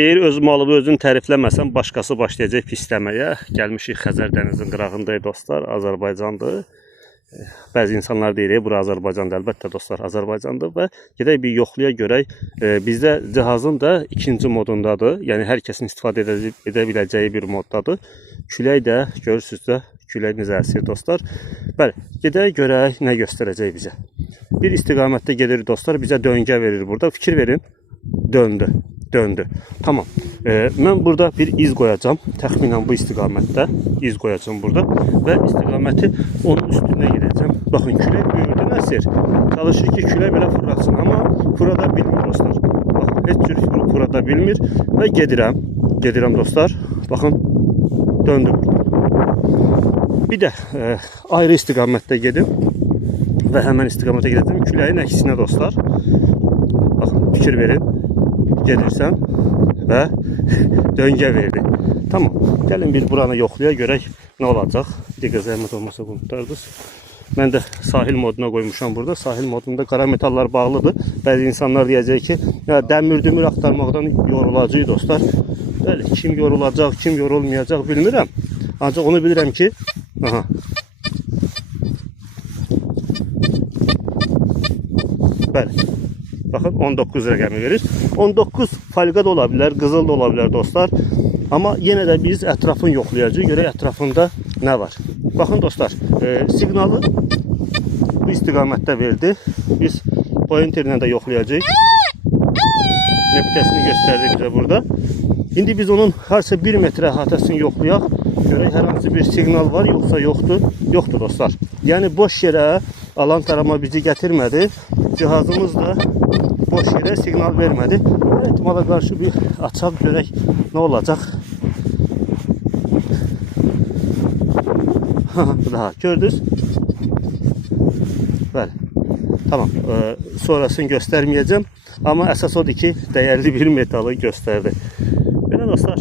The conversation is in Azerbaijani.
Deyir, öz malını özün tərifləməsən, başqası başlayacaq pisləməyə. Gəlmişik Xəzər dənizin qırağındayıq dostlar, Azərbaycandır. Bəzi insanlar deyir, bura Azərbaycandır, əlbəttə dostlar, Azərbaycandır və gedək bir yoxluya görək. Bizdə cihazın da ikinci modundadır, yəni hər kəsin istifadə edə biləcəyi bir moddadır. Külək də, görürsünüz də, külək necə əsir dostlar. Bəli, gedək görək nə göstərəcək bizə. Bir istiqamətdə gedir dostlar, bizə döngə verir burada, fikir verin, döndü. Tamam. Mən burada bir iz qoyacağım. Təxminən bu istiqamətdə iz qoyacağım burada və istiqaməti onun üstünə gedəcəm. Baxın, külək böyürdən əsir. Çalışır ki, külək belə fırlatsın, amma fırlada bilmir dostlar. Baxın, heç cür fırlada bilmir və gedirəm dostlar. Baxın, döndü burada. Bir də ayrı istiqamətdə gedim və həmən istiqamətə gedəcəm. Küləyin əksinə dostlar. Baxın, fikir verin. Gedirsən və döngə verdi. Tamam. Gəlin bir buranı yoxlaya görək nə olacaq. Digər zəhmət olmasa qurtardınız. Mən də sahil moduna qoymuşam burada. Sahil modunda qara metallar bağlıdır. Bəzi insanlar deyəcək ki, dəmir axtarmaqdan yorulacaq dostlar. Bəli, kim yorulacaq, kim yorulmayacaq bilmirəm. Ancaq onu bilirəm ki, bəli. Baxın, 19 rəqəmi verir. 19 falqa da ola bilər, qızıl da ola bilər dostlar. Amma yenə də biz ətrafını yoxlayacağıq, görək ətrafında nə var. Baxın dostlar, siqnalı bu istiqamətdə verdi. Biz pointerlə də yoxlayacağıq. Nöqtəsini göstərdi bizə burada. İndi biz onun harca 1 metr əhatəsini yoxlayaq. Görək hər hansı bir siqnal var, yoxsa yoxdur. Yoxdur dostlar. Yəni boş yerə alan tarama bizi gətirmədi. Cihazımız da boş yerə siqnal vermədi. Hər ehtimala qarşı bir açaq görək nə olacaq. Daha gördünüz. Bəli. Tamam. Sonrasını göstərməyəcəm. Amma əsas odur ki, dəyərli bir metalı göstərdi. Belə dostlar.